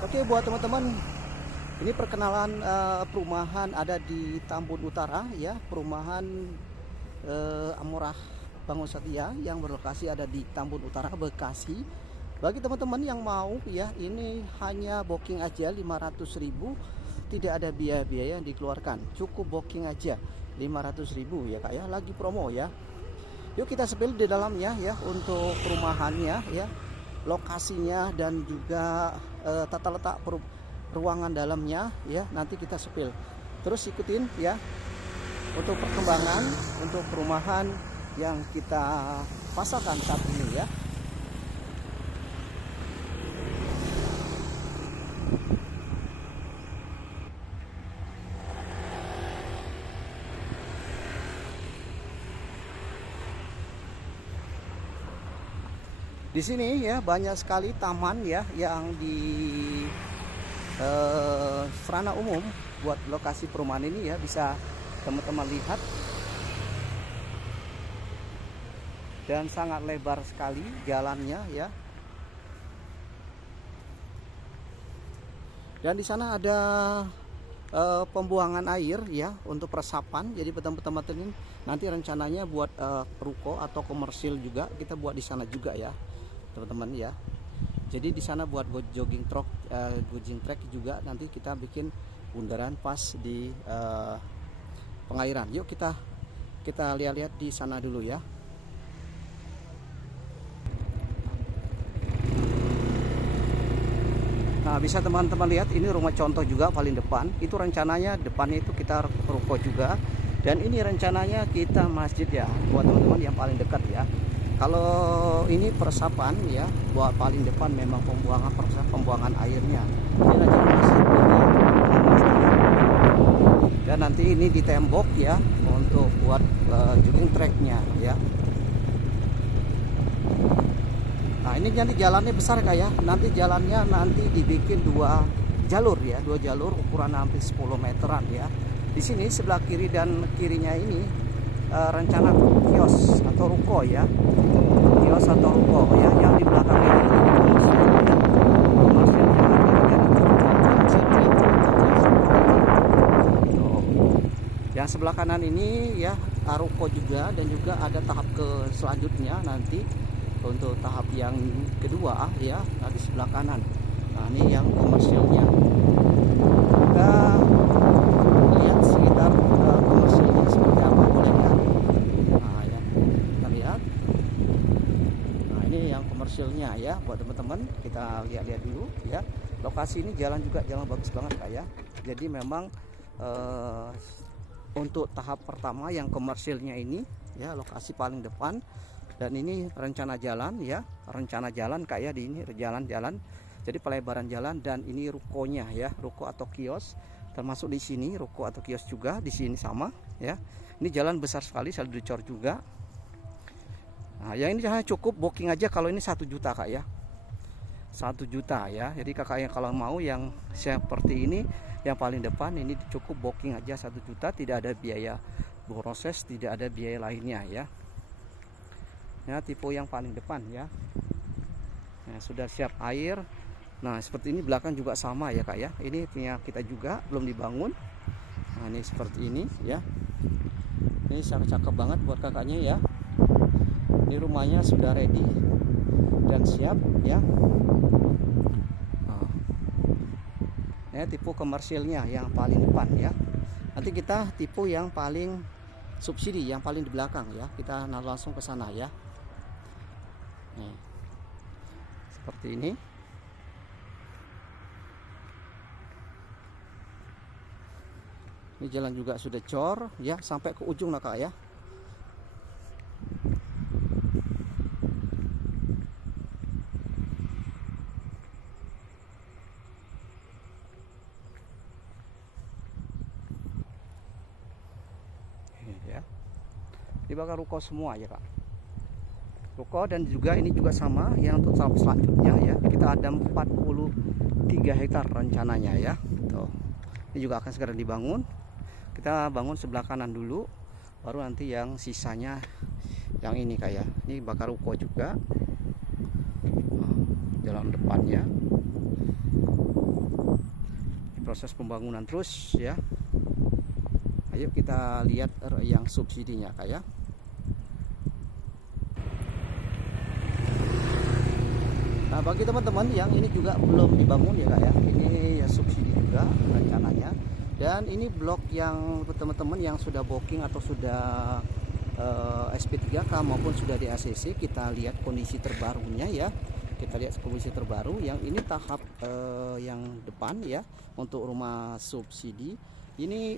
Oke, buat teman-teman, ini perkenalan perumahan ada di Tambun Utara ya, perumahan Amorah Bangun Setia yang berlokasi ada di Tambun Utara, Bekasi. Bagi teman-teman yang mau ya, ini hanya booking aja 500.000, tidak ada biaya-biaya yang dikeluarkan. Cukup booking aja 500.000 ya Kak ya, lagi promo ya. Yuk kita spill di dalamnya ya, untuk perumahannya ya, lokasinya dan juga tata letak ruangan dalamnya ya, nanti kita spill. Terus ikutin ya untuk perkembangan untuk perumahan yang kita pasarkan saat ini ya. Di sini ya banyak sekali taman ya yang di serana umum buat lokasi perumahan ini ya, bisa teman-teman lihat, dan sangat lebar sekali jalannya ya. Dan di sana ada pembuangan air ya untuk peresapan. Jadi teman-teman ini nanti rencananya buat ruko atau komersil juga kita buat di sana juga ya teman-teman ya. Jadi di sana buat jogging track juga, nanti kita bikin bundaran pas di pengairan. Yuk kita lihat-lihat di sana dulu ya. Nah, bisa teman-teman lihat ini rumah contoh juga paling depan. Itu rencananya depannya itu kita ruko juga. Dan ini rencananya kita masjid ya buat teman-teman yang paling dekat ya. Kalau ini peresapan ya, buat paling depan memang pembuangan airnya. Ini masjid dan nanti ini di tembok ya untuk buat jogging tracknya ya. Nah, ini nanti jalannya besar kayak, nanti jalannya nanti dibikin dua jalur ya, dua jalur ukuran hampir 10 meteran ya. Di sini sebelah kiri dan kirinya ini rencana kios atau ruko ya, kios atau ruko ya. Yang di belakang ini yang sebelah kanan ini ya ruko juga, dan juga ada tahap ke selanjutnya nanti untuk tahap yang kedua ya, nanti sebelah kanan. Nah, ini yang komersilnya. Kita lihat sekitar komersilnya seperti apa, boleh ya. Nah ya, kita lihat. Nah, ini yang komersilnya ya buat teman-teman, kita lihat-lihat dulu ya. Lokasi ini jalan juga jalan bagus banget Kak ya. Jadi memang untuk tahap pertama yang komersilnya ini ya, lokasi paling depan. Dan ini rencana jalan ya, rencana jalan Kak ya, di ini jalan-jalan. Jadi pelebaran jalan, dan ini rukonya ya, ruko atau kios. Termasuk di sini ruko atau kios juga, di sini sama ya. Ini jalan besar sekali, selalu dicor juga. Nah, yang ini hanya cukup booking aja kalau ini 1 juta Kak ya. 1 juta ya. Jadi kakak yang kalau mau yang seperti ini yang paling depan ini cukup booking aja 1 juta, tidak ada biaya proses, tidak ada biaya lainnya ya. Ya, tipe yang paling depan ya. Nah, sudah siap air. Nah, seperti ini belakang juga sama ya Kak ya. Ini punya kita juga, belum dibangun. Nah, ini seperti ini ya. Ini sangat cakep banget buat kakaknya ya. Ini rumahnya sudah ready dan siap ya. Nah, ya tipe komersilnya yang paling depan ya. Nanti kita tipe yang paling subsidi yang paling di belakang ya. Kita langsung ke sana ya. Nih, seperti ini. Ini jalan juga sudah cor ya, sampai ke ujung lah Kak ya. Ini ya. Dibakar ruko semua ya Kak. Ruko, dan juga ini juga sama yang untuk tahap selanjutnya ya. Kita ada 43 hektar rencananya ya. Tuh. Ini juga akan segera dibangun. Kita bangun sebelah kanan dulu, baru nanti yang sisanya yang ini kayak. Ini bakar ruko juga. Jalan depannya. proses pembangunan terus ya. Ayo kita lihat yang subsidinya Kak ya. Nah, bagi teman-teman yang ini juga belum dibangun ya Kak ya, ini ya subsidi juga rencananya. Dan ini blok yang teman-teman yang sudah booking atau sudah SP3K maupun sudah di ACC, kita lihat kondisi terbarunya ya. Kita lihat kondisi terbaru yang ini tahap yang depan ya untuk rumah subsidi. Ini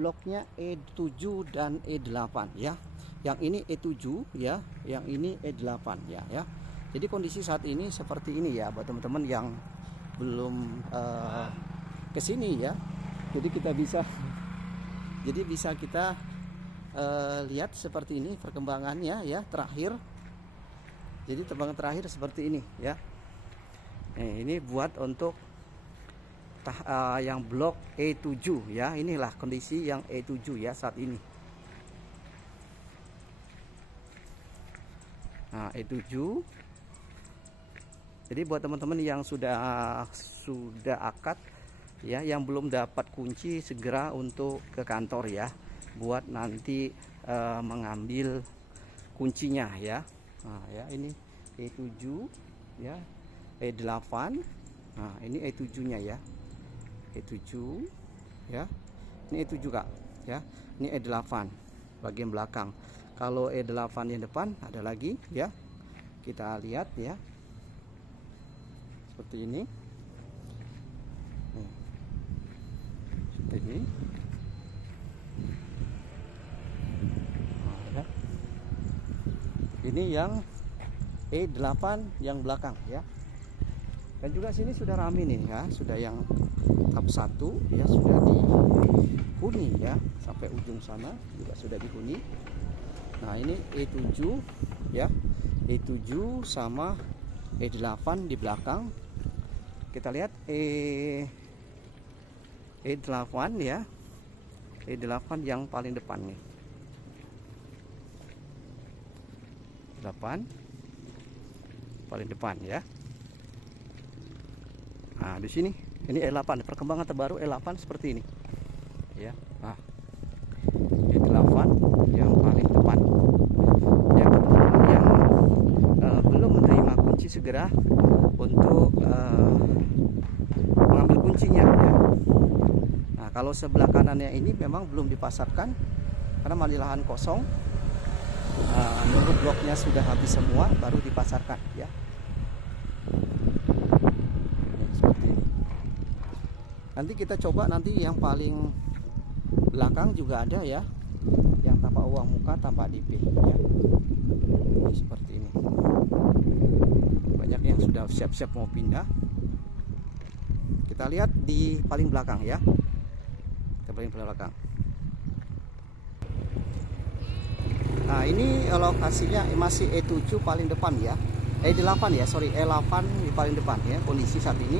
bloknya E7 dan E8 ya. Yang ini E7 ya, yang ini E8 ya. Jadi kondisi saat ini seperti ini ya buat teman-teman yang belum kesini ya. Jadi bisa kita lihat seperti ini perkembangannya ya terakhir. Jadi perkembangan terakhir seperti ini ya. Ini buat untuk yang blok E7 ya. Inilah kondisi yang E7 ya saat ini. Nah, E7. Jadi buat teman-teman yang sudah akad ya, yang belum dapat kunci, segera untuk ke kantor ya, buat nanti mengambil kuncinya ya. Nah ya, ini E7 ya, E8. Nah ini E7 nya ya, E7 ya, ini E7 Kak ya, ini E8 bagian belakang. Kalau E8 yang depan ada lagi ya, kita lihat ya seperti ini. Seperti ini. Ini yang E8 yang belakang ya. Dan juga sini sudah rame nih ya, sudah yang tahap 1 ya, sudah dihuni ya, sampai ujung sana juga sudah dihuni. Nah ini E7 ya, E7 sama E8 di belakang. Kita lihat E8 ya, E8 yang paling depan nih. 8 paling depan ya. Nah di sini ini E8, perkembangan terbaru E8 seperti ini ya. Nah E8 yang paling depan ya, yang belum menerima kunci segera untuk mengambil kuncinya ya. Nah kalau sebelah kanannya ini memang belum dipasarkan karena masih lahan kosong. Nunggu bloknya sudah habis semua baru dipasarkan ya. Seperti ini. Nanti kita coba nanti yang paling belakang juga ada ya, yang tanpa uang muka tanpa DP ya. Ini seperti ini. Banyak yang sudah siap-siap mau pindah. Kita lihat di paling belakang ya. Kita paling belakang. Nah ini lokasinya masih E7 paling depan ya, E8 ya, sorry, E8 di paling depan ya kondisi saat ini.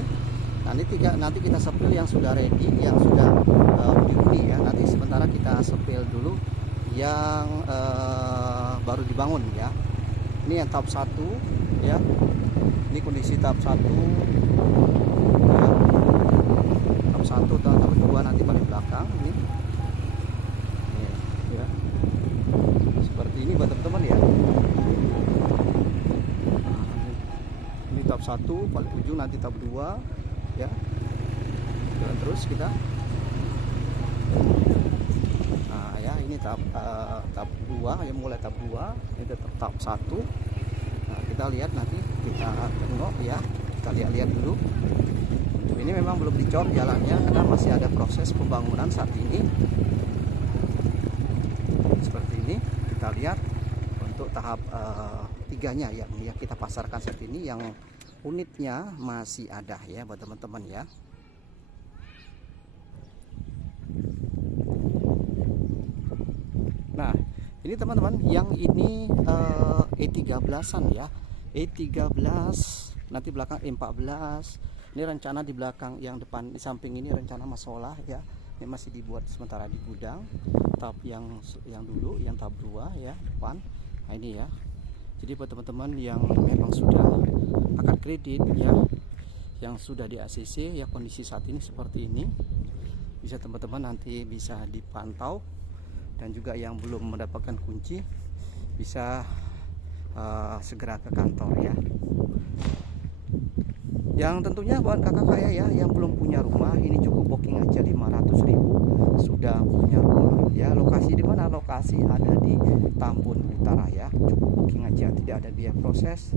Nanti kita sepil yang sudah ready, yang sudah dihuni ya. Nanti sementara kita sepil dulu yang baru dibangun ya. Ini yang tahap 1 ya, ini kondisi tahap 1 ya. Tahap 1 dan tahap 2 nanti paling belakang ini ya. Seperti ini buat teman-teman ya. Ini tahap 1 paling ujung, nanti tahap 2 ya. Jalan terus kita. Nah ya, ini tahap 2 ya, mulai tahap 2 ini tetap tahap 1. Nah kita lihat nanti, kita tengok ya, kita lihat dulu. Ini memang belum dicor jalannya karena masih ada proses pembangunan saat ini. Seperti ini kita lihat untuk tahap 3-nya yang kita pasarkan saat ini, yang unitnya masih ada ya buat teman-teman ya. Nah ini teman-teman, yang ini E13an ya, E13, nanti belakang E14. Ini rencana di belakang, yang depan di samping ini rencana masolah ya. Ini masih dibuat sementara di gudang. Tahap yang dulu, yang tahap 2 ya depan. Nah ini ya. Jadi buat teman-teman yang memang sudah akad kredit ya, yang sudah di ACC ya, kondisi saat ini seperti ini. Bisa teman-teman nanti bisa dipantau, dan juga yang belum mendapatkan kunci bisa segera ke kantor ya. Yang tentunya buat kakak saya ya yang belum punya rumah, ini cukup booking aja 500.000 sudah punya rumah ya. Lokasi di mana? Lokasi ada di Tambun Utara ya. Cukup booking aja, tidak ada biaya proses,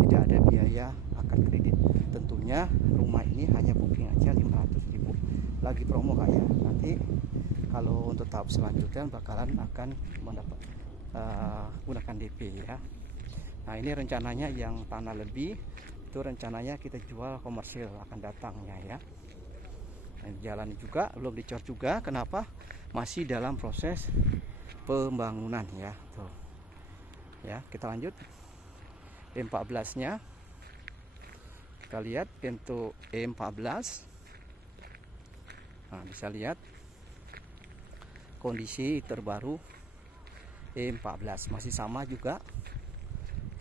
tidak ada biaya akad kredit. Tentunya rumah ini hanya booking aja 500.000. Lagi promo kak ya. Nanti kalau untuk tahap selanjutnya bakalan akan mendapat gunakan DP ya. Nah, ini rencananya yang tanah lebih itu rencananya kita jual komersil akan datangnya ya. Nah, jalan juga belum dicor juga, kenapa? Masih dalam proses pembangunan ya. Tuh. Ya, kita lanjut. E14 nya kita lihat pintu E14. Nah, bisa lihat kondisi terbaru E14 masih sama juga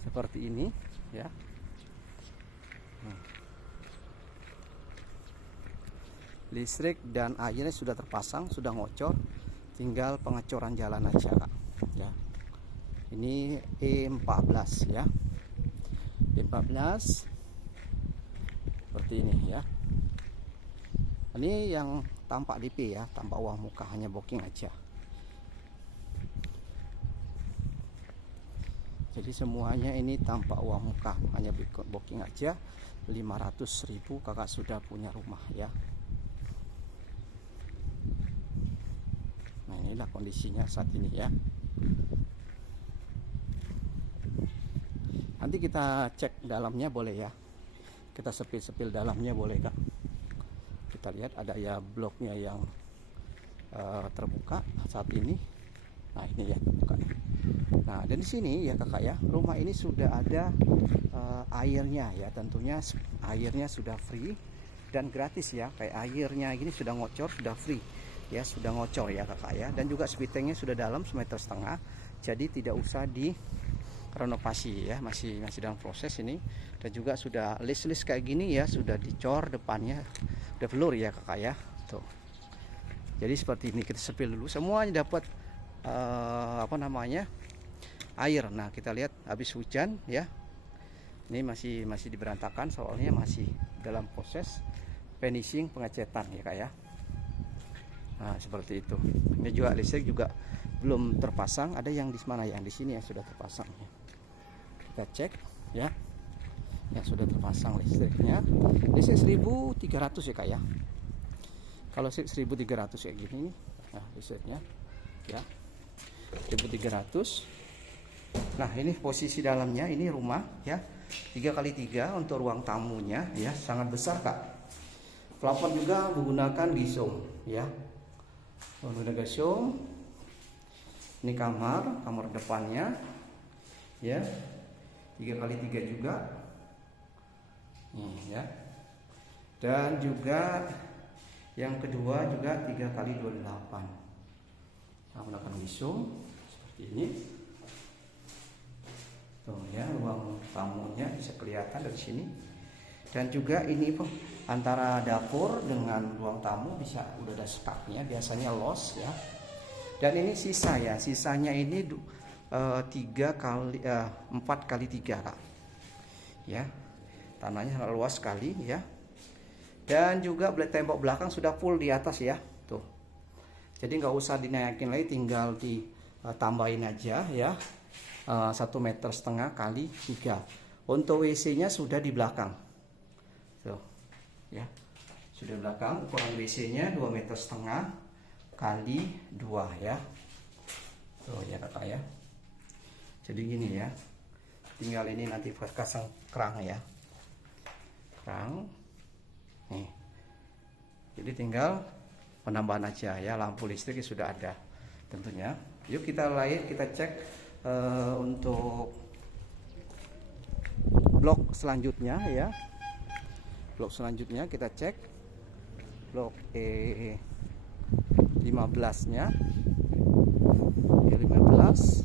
seperti ini ya. Listrik dan airnya sudah terpasang, sudah ngocor, tinggal pengecoran jalan aja kak ya. Ini E14 ya, E14 seperti ini ya. Ini yang tampak DP ya, tanpa uang muka, hanya booking aja. Jadi semuanya ini tanpa uang muka, hanya booking aja 500.000 kakak sudah punya rumah ya. Nah, inilah kondisinya saat ini ya. Nanti kita cek dalamnya boleh ya. Kita sepil-sepil dalamnya boleh kak. Kita lihat ada ya bloknya yang terbuka saat ini. Nah, ini ya terbuka. Nah, dan di sini ya kakak ya, rumah ini sudah ada airnya ya. Tentunya airnya sudah free dan gratis ya. Kayak airnya gini sudah ngocor, sudah free ya, sudah ngocor ya kakak ya. Dan juga speed tanknya sudah dalam 1,5 meter, jadi tidak usah direnovasi ya, masih dalam proses ini. Dan juga sudah list kayak gini ya, sudah dicor depannya, udah velour ya kakak ya. Tuh. Jadi seperti ini, kita sepil dulu semuanya dapat apa namanya, air. Nah, kita lihat habis hujan ya, ini masih diberantakan soalnya masih dalam proses finishing pengecetan ya kak ya. Nah, seperti itu. Ini juga listrik juga belum terpasang, ada yang di mana, yang di sini yang sudah terpasang ya. Kita cek ya, yang sudah terpasang listriknya. Listrik 1.300 ya kak ya. Kalau 1.300 kayak gini, nah listriknya ya 1.300. Nah, ini posisi dalamnya, ini rumah ya 3x3 untuk ruang tamunya ya, sangat besar kak. Plafon juga menggunakan gisung ya, menggunakan gisung. Ini kamar depannya ya 3x3 juga nih ya. Dan juga yang kedua juga 3x28 menggunakan gisung seperti ini. Tuh ya, ruang tamunya bisa kelihatan dari sini. Dan juga ini antara dapur dengan ruang tamu bisa udah ada sekatnya, biasanya los ya. Dan ini sisa ya, sisanya ini 4x3 kak ya. Tanahnya luas sekali ya. Dan juga tembok belakang sudah full di atas ya. Tuh. Jadi nggak usah dinaikin lagi, tinggal ditambahin aja ya. 1,5 meter kali 3. Untuk WC-nya sudah di belakang. Tuh. Ya. Sudah belakang, ukuran WC-nya 2,5 meter kali 2 ya. Tuh ya kakak ya. Jadi gini ya. Tinggal ini nanti pasang kerang ya. Kerang. Nih. Jadi tinggal penambahan aja ya, lampu listriknya sudah ada tentunya. Yuk kita cek untuk blok selanjutnya ya. Blok selanjutnya kita cek blok E15 nya. E15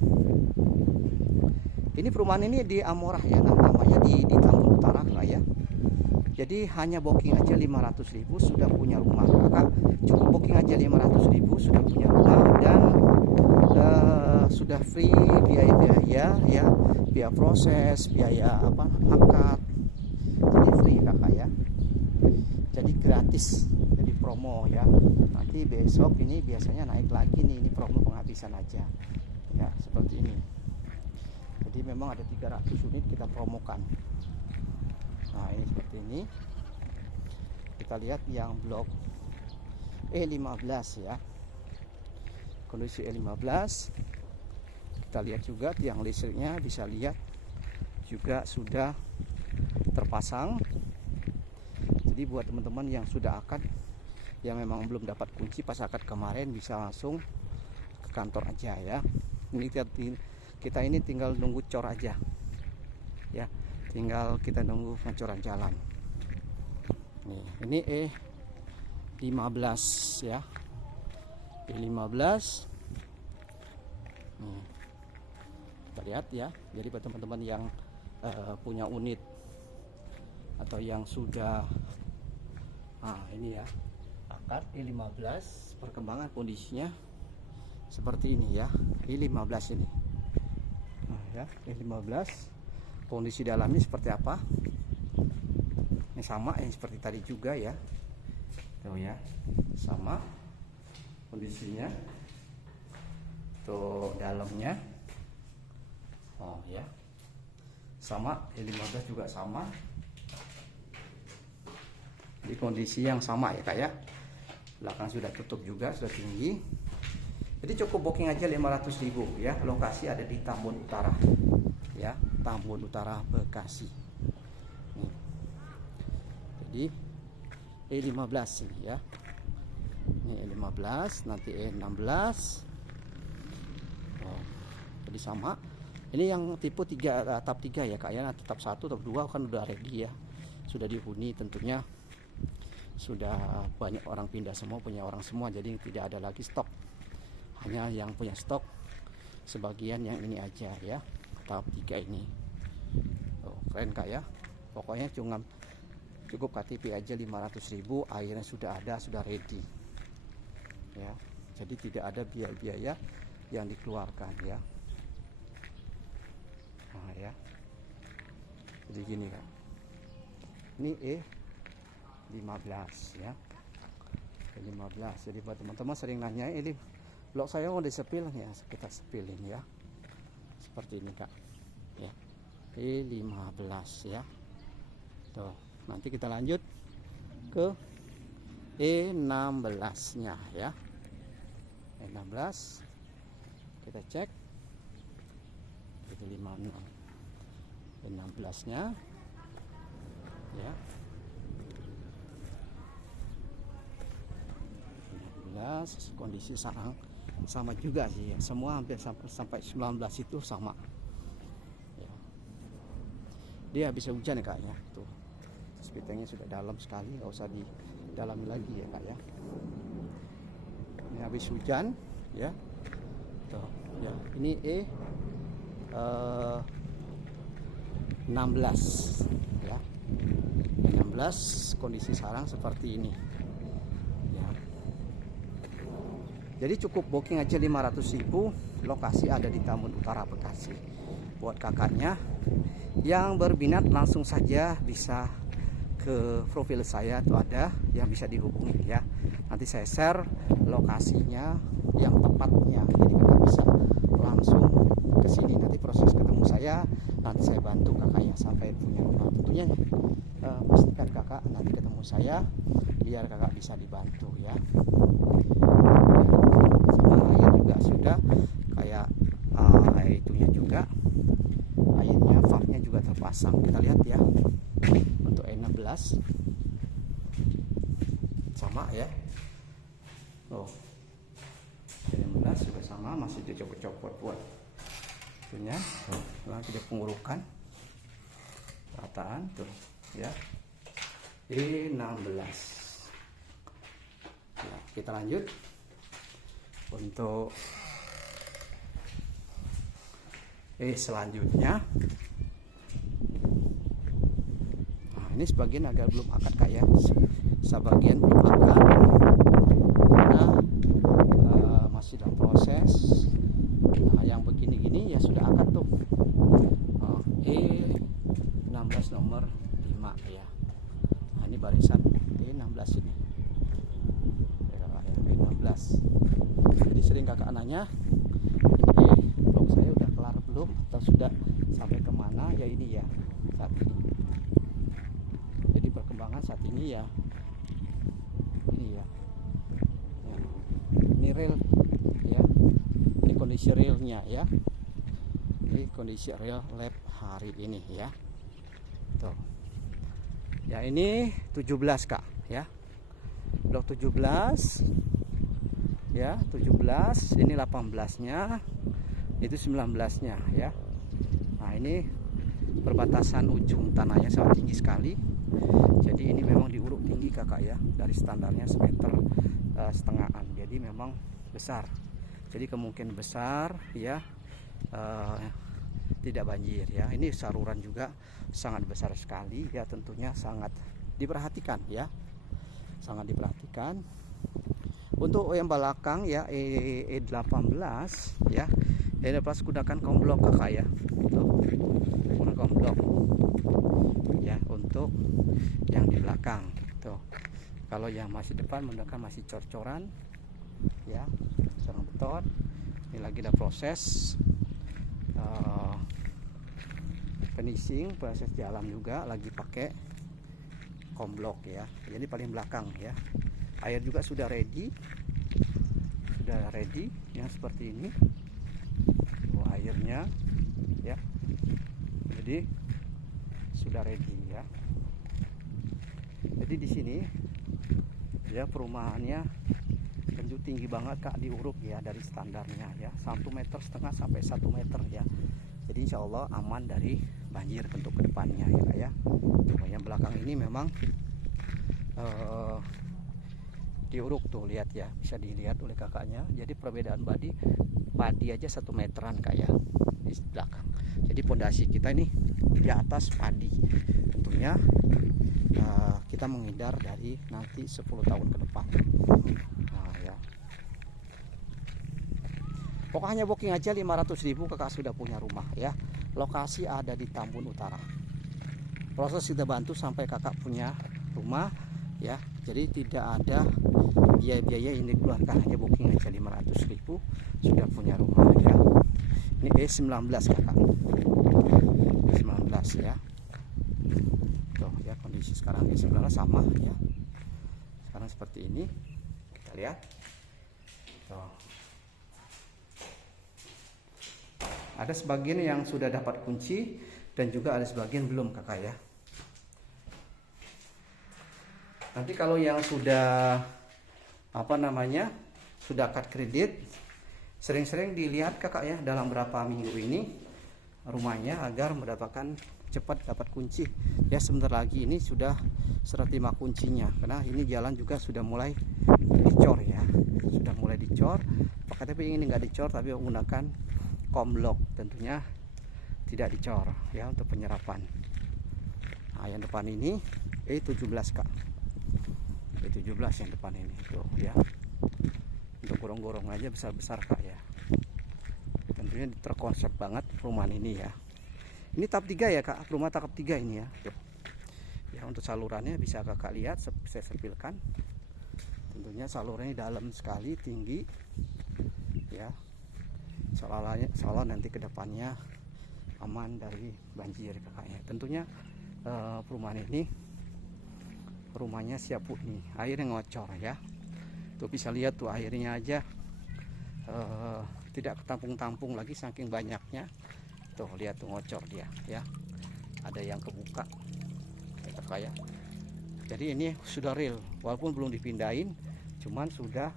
ini perumahan ini di Amorah ya, namanya di Tambun Utara lah ya. Jadi hanya booking aja 500.000 sudah punya rumah. Kakak cukup booking aja 500.000 sudah punya rumah, dan sudah free biaya-biaya ya, biaya proses, biaya akad. Jadi free kakak ya. Jadi gratis, jadi promo ya. Nanti besok ini biasanya naik lagi nih, ini promo penghabisan aja ya, seperti ini. Jadi memang ada 300 unit kita promokan. Nah ini seperti ini. Kita lihat yang blok E15 ya, kondisi E15. Kita lihat juga tiang listriknya, bisa lihat juga sudah terpasang. Jadi buat teman-teman yang sudah akad, yang memang belum dapat kunci pas akad kemarin, bisa langsung ke kantor aja ya. Ini kita ini tinggal nunggu cor aja ya, tinggal kita nunggu pencoran jalan. Nih, ini E15 ya, E15. Nih, kita lihat ya. Jadi buat teman-teman yang punya unit atau yang sudah ini ya, akad E15, perkembangan kondisinya seperti ini ya. E15 ini ya, E15 kondisi dalamnya seperti apa. Ini sama yang seperti tadi juga ya, tuh ya, sama kondisinya. Tuh dalamnya, ya, sama. E15 juga sama, di kondisi yang sama ya kak ya. Belakang sudah tutup juga, sudah tinggi. Jadi cukup booking aja 500.000 ya. Lokasi ada di Tambun Utara ya, Tambun Utara Bekasi. Nih. Jadi E15 ini ya. Ini E15, nanti E16. Jadi sama. Ini yang tipe 3, tahap 3 ya kak ya. Nanti tahap 1, tahap 2 kan udah ready ya, sudah dihuni tentunya. Sudah banyak orang pindah semua, punya orang semua, jadi tidak ada lagi stok. Hanya yang punya stok sebagian yang ini aja ya, tahap 3 ini. Keren kak ya. Pokoknya cukup KTP aja 500.000, airnya sudah ada, sudah ready ya. Jadi tidak ada biaya-biaya yang dikeluarkan ya. Nah ya, jadi gini kak, ini E15 ya, E15. Jadi buat teman-teman sering nanya, ini blok saya mau disepil ya, kita sepilin ya, seperti ini kak ya. E15 ya. Tuh, nanti kita lanjut ke E16 nya ya. E16 kita cek, itu 56 E16 nya ya. 16 kondisi sarang sama juga sih ya. Semua hampir sampai 19 itu sama ya. Dia bisa hujan ya kak ya. Tuh spitengnya sudah dalam sekali, nggak usah didalami lagi ya kak ya. Ini habis hujan ya. Tuh ya, ini E16 ya. 16 kondisi sarang seperti ini ya. Jadi cukup booking aja 500.000. Lokasi ada di Tambun Utara Bekasi. Buat kakaknya yang berminat langsung saja bisa ke profil saya, tuh ada yang bisa dihubungi ya. Nanti saya share lokasinya yang tepatnya, jadi kakak bisa langsung ke sini. Nanti proses ketemu saya, nanti saya bantu kakaknya sampai punya rumah. Tentunya pastikan kakak nanti ketemu saya biar kakak bisa dibantu ya. Sama air juga sudah kayak itunya juga, airnya farnya juga terpasang. Kita lihat ya, untuk E16 sama ya. E16 juga sama, masih dicopot-copot buat itunya. Nanti dia pengurukan rataan tuh ya. E16 ya, kita lanjut untuk selanjutnya. Nah ini sebagian agak belum akad kak ya, sebagian belum akad karena masih dalam proses. Nah, yang begini-gini ya sudah akad tuh. E16 nomor 5 ya. Nah, ini barisan E16 ini. E16. Jadi sering kakak nanya, ini blog saya udah kelar belum atau sudah sampai kemana ya, ini ya saat ini. Jadi perkembangan saat ini ya, ini ya, ini rel ya, ini kondisi relnya ya, ini kondisi rel lab hari ini ya. Tuh ya, ini 17 kak ya, blok 17 ya, 17 ini 18 nya, itu 19 nya ya. Nah ini perbatasan ujung tanahnya sangat tinggi sekali, jadi ini memang diuruk tinggi kakak ya, dari standarnya semeter setengahan, jadi memang besar, jadi kemungkinan besar ya tidak banjir ya. Ini saluran juga sangat besar sekali ya, tentunya sangat diperhatikan ya, sangat diperhatikan. Untuk yang belakang ya, E18 ya, E18 gunakan komblok kakak ya, gunakan komblok ya untuk yang di belakang tuh. Kalau yang masih depan menggunakan masih cor-coran ya, coran beton. Ini lagi ada proses finishing, proses jalan juga lagi pakai komblok ya. Jadi paling belakang ya. Air juga sudah ready ya, seperti ini. Airnya ya, jadi sudah ready ya. Jadi di sini ya perumahannya tentu tinggi banget kak, diuruk ya dari standarnya ya, 1,5 meter sampai 1 meter ya. Jadi insya Allah aman dari banjir untuk kedepannya ya kak ya. Cuma yang belakang ini memang diuruk tuh, lihat ya, bisa dilihat oleh kakaknya. Jadi perbedaan padi aja 1 meteran kak ya di belakang. Jadi pondasi kita ini di atas padi, tentunya kita menghindar dari nanti 10 tahun ke depan. Nah ya, pokoknya booking aja 500.000 kakak sudah punya rumah ya. Lokasi ada di Tambun Utara. Proses kita bantu sampai kakak punya rumah ya. Jadi tidak ada biaya-biaya ini keluarkan, hanya booking aja 500.000 sudah punya rumah ya. Ini E19 kakak, E19 ya. Tuh ya, kondisi sekarang E19 sama ya. Sekarang seperti ini, kita lihat. Tuh. Ada sebagian yang sudah dapat kunci dan juga ada sebagian belum kakak ya. Nanti kalau yang sudah sudah akad kredit, sering-sering dilihat kakak ya dalam berapa minggu ini rumahnya agar mendapatkan cepat dapat kunci ya. Sebentar lagi ini sudah serah terima kuncinya, karena ini jalan juga sudah mulai dicor ya, sudah mulai dicor. Tapi ini nggak dicor, tapi menggunakan komblok, tentunya tidak dicor ya untuk penyerapan. Nah yang depan ini E17 kak, E17 yang depan ini tuh ya, untuk gorong-gorong aja besar-besar kak ya. Tentunya terkonsep banget perumahan ini ya. Ini tahap 3 ya kak, rumah tahap 3 ini ya. Tuh. Ya untuk salurannya bisa kakak lihat, saya sepilkan. Tentunya salurannya dalam sekali, tinggi ya. Seolah nanti kedepannya aman dari banjir kakaknya. Tentunya perumahan ini rumahnya siap huni, airnya ngocor ya. Tuh bisa lihat tuh airnya aja tidak ketampung-tampung lagi saking banyaknya. Tuh lihat tuh ngocor dia ya. Ada yang kebuka kayak. Jadi ini sudah real, walaupun belum dipindahin, cuman sudah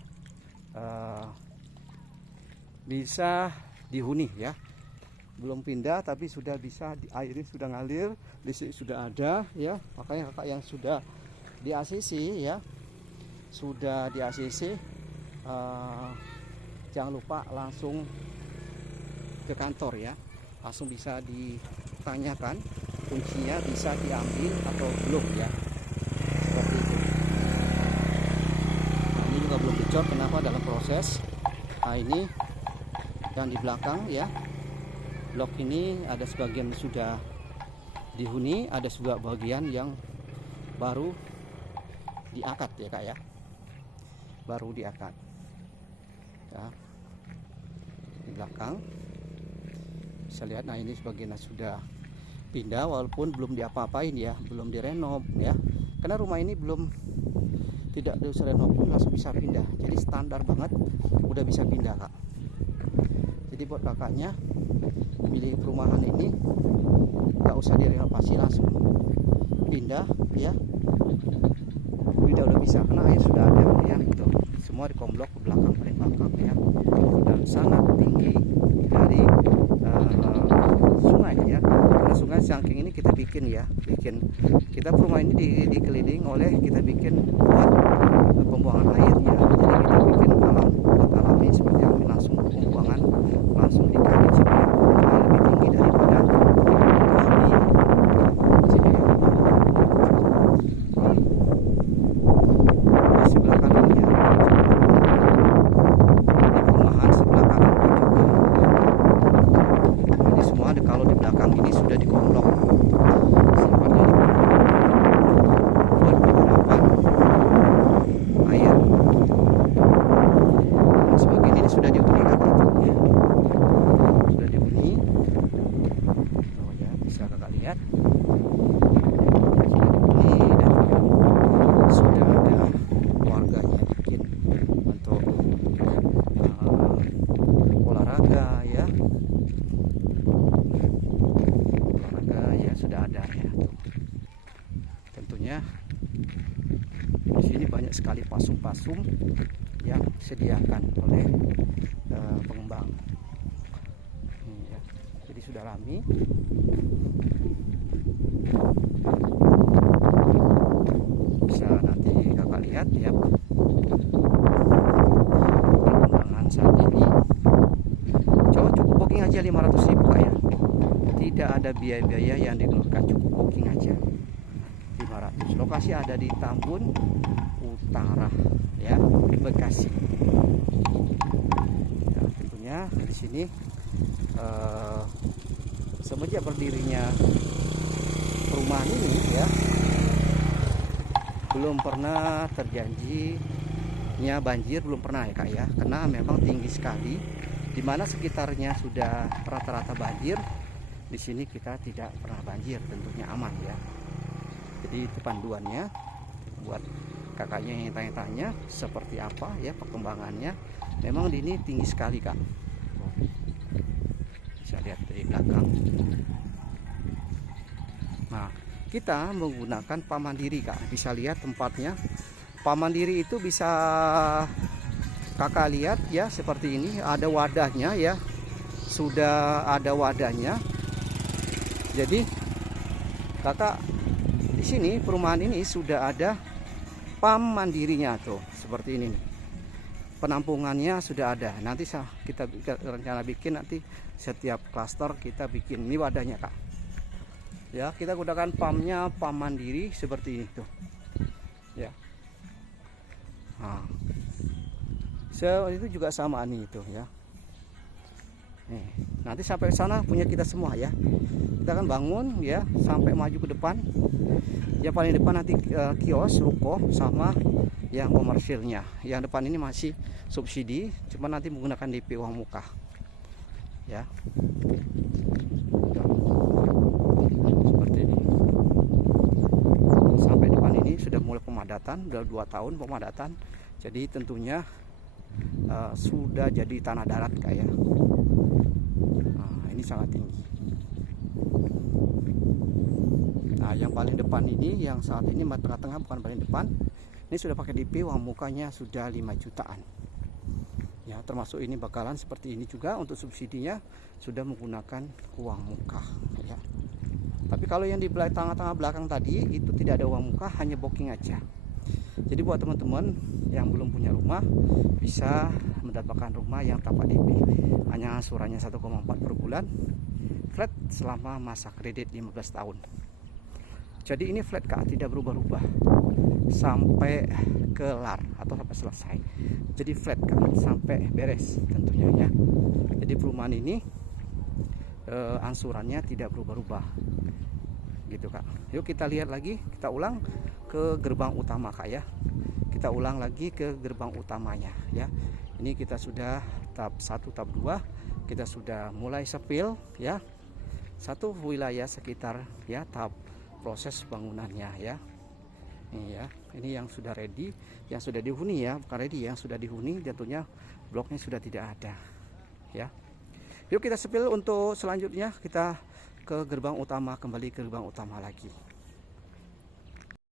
bisa dihuni ya. Belum pindah tapi sudah bisa, airnya sudah ngalir, listrik sudah ada ya. Makanya kakak yang sudah di ACC ya, sudah di ACC, jangan lupa langsung ke kantor ya, langsung bisa ditanyakan kuncinya bisa diambil atau belum ya, seperti itu. Nah, ini juga belum dicor, kenapa dalam proses. Nah, ini yang di belakang ya, blok ini ada sebagian sudah dihuni, ada juga bagian yang baru diangkat ya kak ya, baru diangkat ya. Di belakang bisa lihat, nah ini sebagian sudah pindah walaupun belum diapa-apain ya, belum direnov ya, karena rumah ini belum, tidak direnov pun langsung bisa pindah, jadi standar banget udah bisa pindah kak. Jadi buat kakaknya milih perumahan ini nggak usah direnovasi, langsung pindah ya, udah bisa, karena air sudah ada ya, gitu. Semua di komplok ke belakang, paling belakang ya, dan sangat tinggi dari sungai ya. Karena sungai saking ini kita bikin ya, kita rumah ini dikeliling oleh, kita bikin buat pembuangan airnya, jadi kita bikin alam, buat alami seperti yang langsung pembuangan langsung di kali supaya lebih tinggi daripada di sini ya. Di sebelah kanan ya, di perumahan sebelah kanan juga. Jadi semua kalau di belakang ini sudah dikomplok, sifatnya buat penyerapan air. Nah, sebagian ini sudah dihuni kan itu ya, sudah dihuni. Oh ya, bisa kakak lihat sudah dihuni, dan sudah ada warganya bikin untuk olahraga ya, olahraga ya sudah ada ya tuh. Tentunya di sini banyak sekali pasung-pasung yang disediakan oleh pengembang ini ya. Jadi sudah rame, bisa nanti kakak lihat ya perkembangan saat ini. Coba cukup booking aja 500.000 kak ya, tidak ada biaya-biaya yang dikeluarkan, cukup booking aja 500. Lokasi ada di Tambun Utara ya, Bekasi ya. Tentunya di sini semenjak berdirinya perumahan ini ya, belum pernah terjanjinya banjir, belum pernah ya kak ya, karena memang tinggi sekali, dimana sekitarnya sudah rata-rata banjir. Di sini kita tidak pernah banjir, tentunya aman ya. Jadi itu panduannya buat kakaknya yang tanya-tanya seperti apa ya perkembangannya. Memang di ini tinggi sekali kak, bisa lihat dari belakang. Nah, kita menggunakan PAM Mandiri kak, bisa lihat tempatnya. PAM Mandiri itu bisa kakak lihat ya, seperti ini ada wadahnya ya, sudah ada wadahnya. Jadi kakak di sini perumahan ini sudah ada PAM mandirinya tuh, seperti ini nih. Penampungannya sudah ada. Nanti kita rencana bikin nanti setiap klaster kita bikin ini wadahnya kak. Ya, kita gunakan PAM-nya PAM mandiri seperti ini tuh. Ya. Nah. Itu juga sama nih itu ya. Nih, nanti sampai sana punya kita semua ya. Kita akan bangun ya sampai maju ke depan. Yang paling depan nanti kios, ruko sama yang komersilnya. Yang depan ini masih subsidi, cuma nanti menggunakan DP uang muka. Ya. Seperti ini. Sampai depan ini sudah mulai pemadatan, udah 2 tahun pemadatan. Jadi tentunya sudah jadi tanah darat kayak. Nah, ini sangat tinggi. Nah, yang paling depan ini, yang saat ini tengah-tengah bukan paling depan, ini sudah pakai DP, uang mukanya sudah 5 jutaan. Ya, termasuk ini bakalan seperti ini juga untuk subsidinya sudah menggunakan uang muka. Ya. Tapi kalau yang di tengah-tengah belakang tadi itu tidak ada uang muka, hanya booking aja. Jadi buat teman-teman yang belum punya rumah bisa mendapatkan rumah yang tanpa DP. Hanya angsurannya 1,4 per bulan, flat selama masa kredit 15 tahun. Jadi ini flat Kak, tidak berubah-ubah sampai kelar atau sampai selesai. Jadi flat Kak, sampai beres tentunya ya. Jadi perumahan ini angsurannya tidak berubah-ubah gitu Kak. Yuk kita lihat lagi, kita ulang ke gerbang utama Kak ya. Kita ulang lagi ke gerbang utamanya ya. Ini kita sudah tahap 1, tahap 2, kita sudah mulai sepil ya. Satu wilayah sekitar ya, tahap proses bangunannya ya. Ini ya, ini yang sudah ready, yang sudah dihuni ya, bukan ready, yang sudah dihuni, tentunya bloknya sudah tidak ada ya. Yuk kita sepil untuk selanjutnya, kita ke gerbang utama, kembali ke gerbang utama lagi.